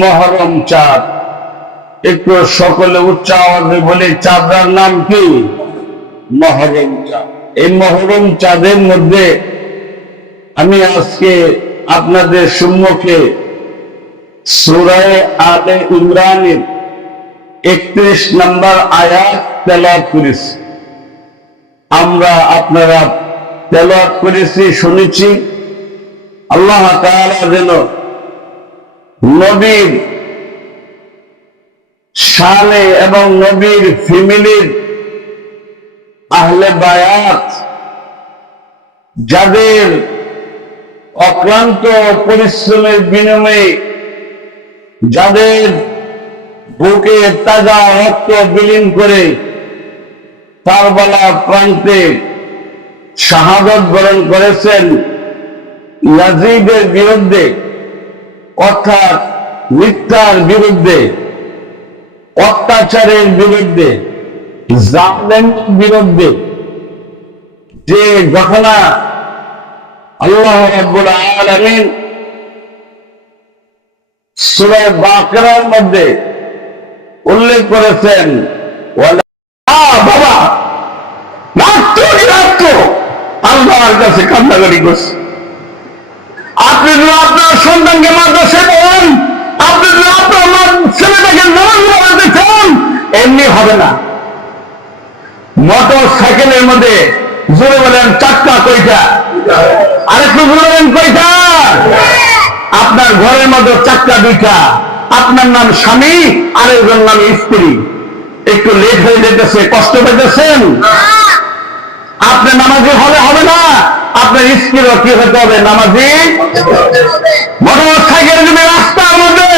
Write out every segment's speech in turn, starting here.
মহরম চাঁদ। একটু সকলে উচ্চ আওয়াজে বলে, চাঁদার নাম কি? মহরম চাঁদ। এই মহরম চাঁদের মধ্যে আমি আজকে আপনাদের সম্মুখে সূরা আলে ইমরানের 31 নম্বর আয়াত তেলাওয়াত করেছি। আপনারা তেলাওয়াত করেছি, শুনেছি। আল্লাহ তাআলা যেন নবীর শানে এবং নবীর ফ্যামিলির আহলে বায়াত, যাদের অক্লান্ত পরিশ্রমের বিনিময়ে যাদের বুকে তাজা রক্ত বিলীন করে কারবালা প্রান্তে শাহাদত বরণ করেছেন, ইয়াজিদের বিরুদ্ধে অর্থাৎ মিথ্যার বিরুদ্ধে, অত্যাচারের বিরুদ্ধে, জালেমের বিরুদ্ধে যে ঘটনা আল্লাহ রাব্বুল আলামিন সূরা বাকারার মধ্যে উল্লেখ করেছেন। বাবা আল্লাহর কাছে কান্নাকাটি করছে। আপনি যদি আপনার সন্তানকে মাদ্রাসায় পড়েন, আপনি যদি আপনার ছেলেটাকে নামাজ পড়াতে চান, এমনি হবে না। মোটর সাইকেলের মধ্যে জোরে বলেন চাক্কা কয়টা? আরেকটু জোরে বলেন কয়টা? আপনার ঘরের মধ্যে চাক্কা দুইটা। আপনার নাম স্বামী, আরেকজন নাম স্ত্রী। একটু লেট হয়ে যেতেছে, কষ্ট পেতেছেন। আপনার নামাজি হবে না, আপনার স্ত্রীরও কি হতে হবে? নামাজি। মোটর সাইকেল যদি রাস্তার মধ্যে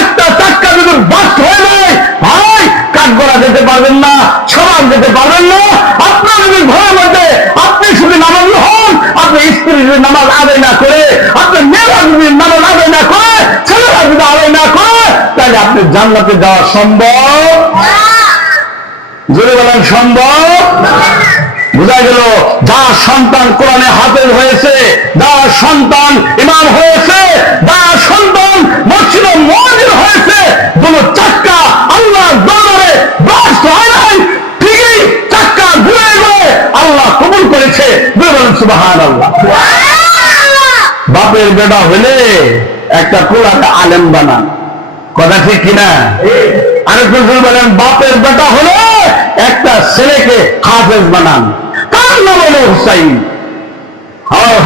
একটা চাক্কা যদি বাস্ট হয়ে যায়, ভাই কাঠগড়া যেতে পারবেন না, সমাজ যেতে পারবেন না। আপনার যদি ঘরের মধ্যে আপনি শুধু নামাজি হন, আপনার স্ত্রী যদি নামাজ আদায় না করে, আপনার মেয়েরা যদি নামাজ আদায় না করে, ছেলেরা যদি আদায় না করে, তাহলে আপনি জান্নাতে যাওয়া সম্ভব? যদি বলেন সম্ভব। বোঝা গেল, যার সন্তান কোরআনে হাফেজ হয়েছে, যার সন্তান ইমাম হয়েছে, যার সন্তান মসজিদে মুয়াজ্জিন হয়েছে, দুটো চাক্কা আল্লাহর দরবারে বাস্ট হয় নাই, ঠিকই চাক্কা ঘুরে গিয়ে আল্লাহ কবুল করেছে। বলেন সুবহানাল্লাহ। বাপের বেটা হলে একটা কোরআনে আলেম বানান, কথা ঠিক কিনা? আরেকটু বলেন, বাপের বেটা হলে একটা ছেলেকে হাফেজ বানান। তার নাম হলো হুসাইন।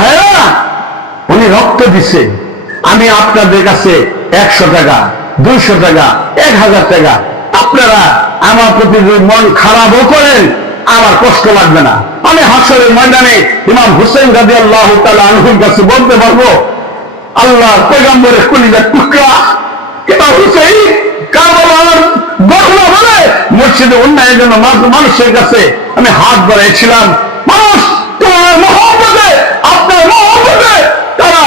হ্যাঁ, উনি রক্ত দিছে। আমি আপনাদের কাছে 100 টাকা, 200 টাকা, 1000 টাকা, আপনারা আমার প্রতি যদি মন খারাপও করেন, আমার কষ্ট লাগবে না। আমি হাসরের ময়দানে ইমাম হুসাইন রাদিয়াল্লাহু তাআলা আনহুর কাছে বলতে পারবো, আল্লাহর পয়গম্বরের কলিজার টুকরা ইমাম হুসাইন কারবালার ঘটনা বলে মসজিদে উন্নয়নের জন্য মানুষের কাছে আমি হাত বাড়িয়েছিলাম। মানুষ তোমার মহব্বতে, আপনার মহব্বতে তারা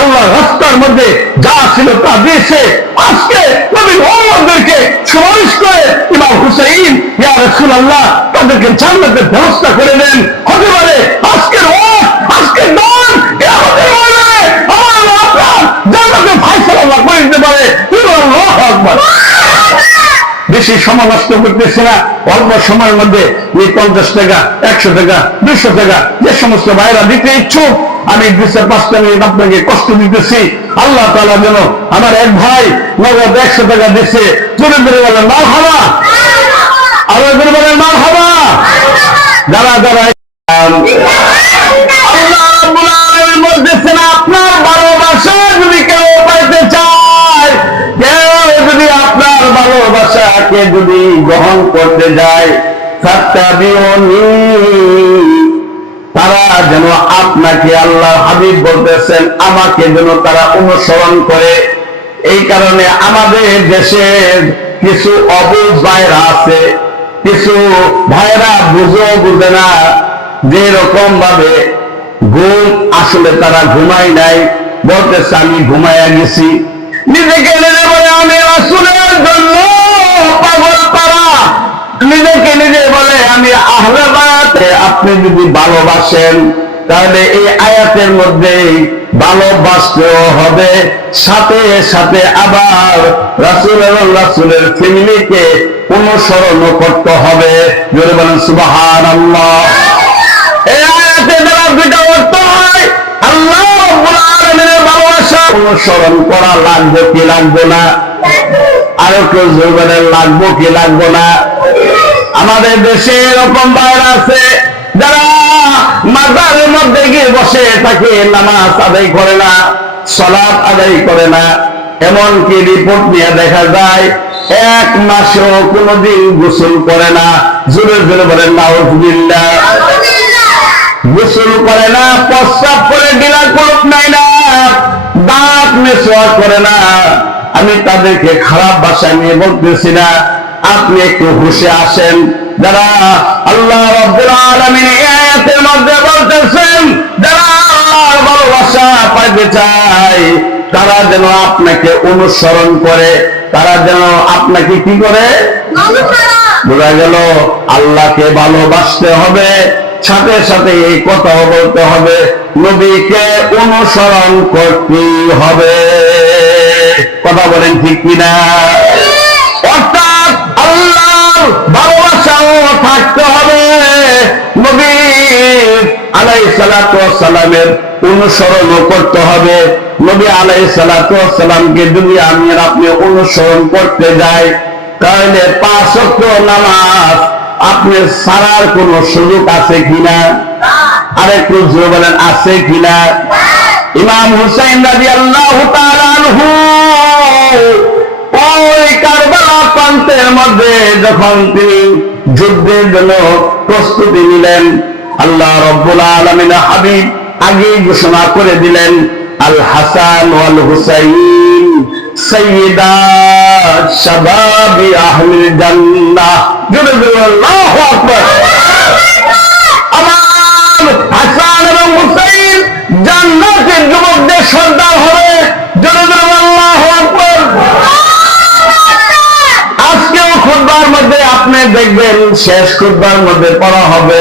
আল্লাহ রাস্তার মধ্যে যা ছিল তা দিয়েছে। আজকে নবীর উম্মতদেরকে সুপারিশ করে ইমাম হুসাইন, ইয়া রাসূলুল্লাহ, তাদেরকে জান্নাতের ব্যবস্থা করে দেন। হতে পারে আজকের আজকের দান কিয়ামতের ময়দানে আমার আপনার জান্নাতের ফয়সালা আল্লাহ করে দিতে পারে। আল্লাহু আকবার। বেশি সময় নষ্ট করতেছি না, অল্প সময়ের মধ্যে এই 50 টাকা, 100 টাকা, 200 টাকা যে সমস্ত ভাইরা দিতে ইচ্ছুক, আমি 2-5 মিনিট আপনাকে কষ্ট দিতেছি। আল্লাহ তাআলা যেন আমার এক ভাই নগদ 100 টাকা দিচ্ছে, জোরে জোরে বলেন মারহাবা, আরো জোরে বলেন মারহাবা। যারা যারা আল্লাহ রাব্বুল আলামিন বলতেছেন, আপনার ভালোবাসা যদি কেউ পাইতে চায়, কেউ যদি আপনার ভালোবাসাকে যদি গ্রহণ করতে যায়, ফাত্তাবিউনি, তারা যেন আপনাকে, আল্লাহ হাবিব বলতেছেন, আমাকে যেন তারা অনুসরণ করে। এই কারণে আমাদের দেশের কিছু অবুঝ ভাইরা আছে, কিছু ভাইরা বুঝে না যে রকম ভাবে ঘুম আসলে তারা ঘুমায় নাই, বলতেছে আমি ঘুমাইয়া গেছি। নিজেকে নিজে বলে আমি রাসূলের জন্য পাগল পারা, নিজেকে নিজে বলে আমি আহলে বায়াত। আপনি যদি ভালোবাসেন তাহলে এই আয়াতের মধ্যে ভালোবাসতেও হবে, সাথে সাথে আবার রাসূল এবং রাসূলের ফ্যামিলিকে অনুসরণ করতে হবে। জোরে বলেন সুবহানাল্লাহ। এই আয়াতে দ্বারা দুটো অর্থ হয়, আল্লাহ রাব্বুল আলামিনের ভালোবাসা অনুসরণ করা লাগবে কি লাগবে না? আরো কেউ জোরে বলেন লাগবে কি লাগবে না? আমাদের দেশে এরকম ভাইরা আছে যারা মাজারের মধ্যে গিয়ে বসে থাকে, নামাজ আদায় করে না, সালাত আদায় করে না। এমনকি রিপোর্ট নিয়ে দেখা যায় 1 মাসেও কোনোদিন গোসল করে না। জোরে জোরে বলেন নাউযুবিল্লাহ। গোসল করে না, প্রস্রাব করে গিলা কলপ নাই না, দাঁত মেসওয়াক করে না। আমি তাদেরকে খারাপ ভাষায় নিয়ে বলতেছি না, আপনি একটু হুঁশে আসেন। যারা আল্লাহ রাব্বুল আলামিন এই আয়াতের মধ্যে বলতেছেন যারা আল্লাহর ভালোবাসা পাইতে চায় তারা যেন আপনাকে অনুসরণ করে, তারা যেন আপনাকে কি করে? বোঝা গেল আল্লাহকে ভালোবাসতে হবে, সাথে সাথে এই কথাও বলতে হবে নবীকে অনুসরণ করতে হবে। কথা বলেন ঠিক কিনা? অর্থাৎ আল্লাহর ভালোবাসাও থাকতে হবে, নবী আলাইহিস সালাতু ওয়াস সালামের অনুসরণও করতে হবে। নবী আলাইহিস সালাতু ওয়াস সালামকে যদি আমি আর আপনি অনুসরণ করতে যাই তাহলে 5 ওয়াক্ত নামাজ আপনি ছাড়ার কোন সুযোগ আছে কিনা? আরেকটু জোরে বলেন আছে কিনা? ইমাম হুসাইন রাদিয়াল্লাহু তাআলা আনহু ওই কারবালা প্রান্তের মধ্যে যখন তিনি যুদ্ধের জন্য প্রস্তুতি নিলেন, আল্লাহ রাব্বুল আলামিন হাবিব আগে ঘোষণা করে দিলেন আল হাসান ওয়াল হুসাইন সাইয়্যিদা শাবাবি আহলিল জান্নাহ। জোরে জোরে আল্লাহু আকবার। আমার হাসান এবং হুসাইন জান্নাতের যুবকদের সর্দার হবে। জোরে জোরে আল্লাহু আকবার। আজকেও খুতবার মধ্যে আপনি দেখবেন শেষ খুতবার মধ্যে পড়া হবে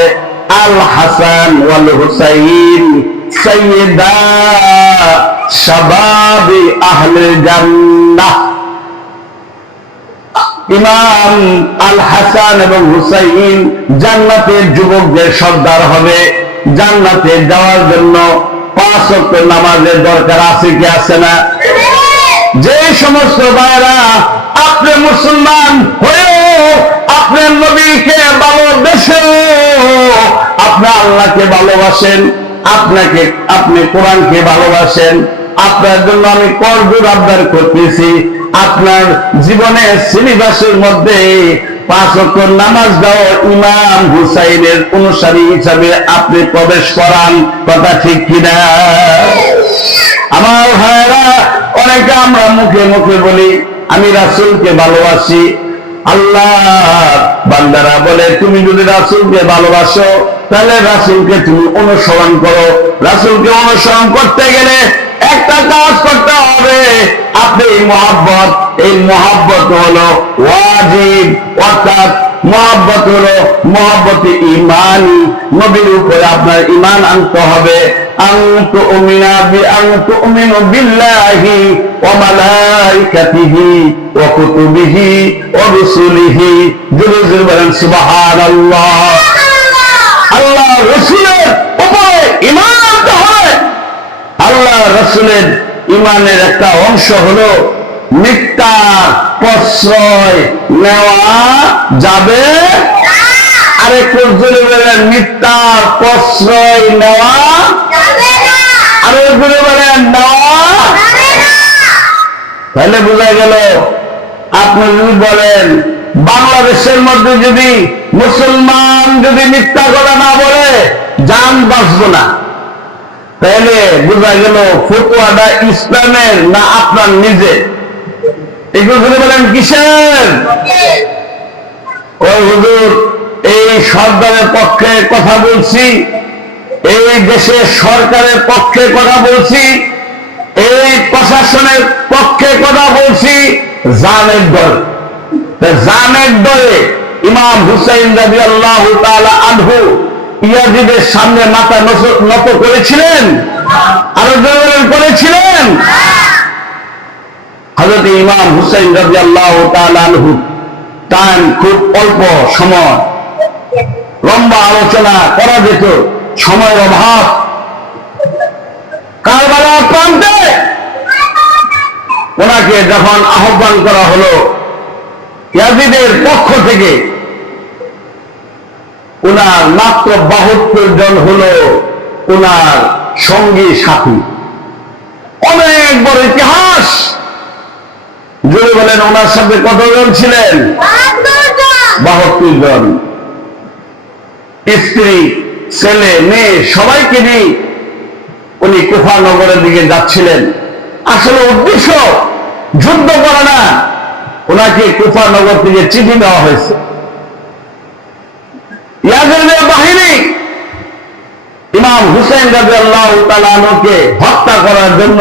আল হাসান ওয়াল হুসাইন সাইয়্যিদা শাবাবি আহলিল জান্নাহ। ইমাম আল হাসান এবং হুসাইন জান্নাতের যুবকদের সর্দার হবে। জান্নাতে যাওয়ার জন্য 5 ওয়াক্ত নামাজের দরকার আছে কি আছে না? যে সমস্ত ভাইরা আপনি মুসলমান হয়েও আপনার নবীকে ভালোবেসেও আপনি আল্লাহকে ভালোবাসেন, আপনি কোরআনকে ভালোবাসেন, আপনার জন্য আমি করজোড় আবদার করতেছি আপনার জীবনের সিলেবাসের মধ্যে 5 ওয়াক্ত নামাজ দাও ইমাম হুসাইনের অনুসারী হিসাবে আপনি প্রবেশ করান। কথা ঠিক কিনা? আমার ভাইরা অনেকে আমরা মুখে মুখে বলি আমি রাসূলকে ভালোবাসি। আল্লাহ বান্দারা বলে তুমি যদি রাসূলকে ভালোবাসো তাহলে রাসূলকে তুমি অনুসরণ করো। রাসূলকে অনুসরণ করতে গেলে একটা কাজ করতে হবে, আপনি এই মহব্বত হলো ওয়াজিব, অর্থাৎ মহব্বত হলো মহব্বতে ঈমানি, নবীর উপরে আপনার ঈমান আনতে হবে। আনতুমিনু বিল্লাহি ওয়া মালাইকাতিহি ওয়া কুতুবিহি ওয়া রুসুলিহি। জোরে জোরে বলেন সুবহানাল্লাহ। আল্লাহ রাসূলের উপরে ঈমান আনতে হবে। আল্লাহ রাসূলের ঈমানের একটা অংশ হলো মিথ্যার প্রশ্রয় নেওয়া যাবে। আরেকটু জোরে বলেন মিথ্যার প্রশ্রয় নেওয়া যাবে না। আরো জোরে বলেন নেওয়া যাবে না। তাহলে বোঝা গেল আপনি যদি বলেন বাংলাদেশের মধ্যে যদি মুসলমান যদি মিথ্যা কথা না বলে জান বাঁচবো না, তাহলে বোঝা গেল ফতোয়াটা ইসলামের না আপনার নিজে? এগুলো যদি বলেন কিসের? ওই হুজুর এই সরকারের পক্ষে কথা বলছি, এই দেশের সরকারের পক্ষে কথা বলছি, এই প্রশাসনের পক্ষে কথা বলছি, জানের দল। জানের দলে ইমাম হুসাইন রাদিয়াল্লাহু তাআলা আনহু ইয়াজিদের সামনে মাথা নত করেছিলেন। আরো জনগণ করেছিলেন। হযরত ইমাম হুসাইন রাদিয়াল্লাহু তাআলা আনহু টাইম খুব অল্প সময়, লম্বা আলোচনা করা যেত, সময়ের অভাব। কারবালার প্রান্তে ওনাকে যখন আহ্বান করা হলো ইয়াজিদের পক্ষ থেকে, ওনার মাত্র 72 জন হলো ওনার সঙ্গী সাথী। অনেক বড় ইতিহাস। যদি বলেন ওনার সাথে কতজন ছিলেন? 72 জন। স্ত্রী, ছেলে, মেয়ে সবাইকে নিয়ে উনি কুফা নগরের দিকে যাচ্ছিলেন। আসলে উদ্দেশ্য যুদ্ধ করা না, ওনাকে কুফা নগর থেকে চিঠি দেওয়া হয়েছে। ইয়াজিদের বাহিনী ইমাম হুসাইন রাদিয়াল্লাহু তাআলা আনহুকে হত্যা করার জন্য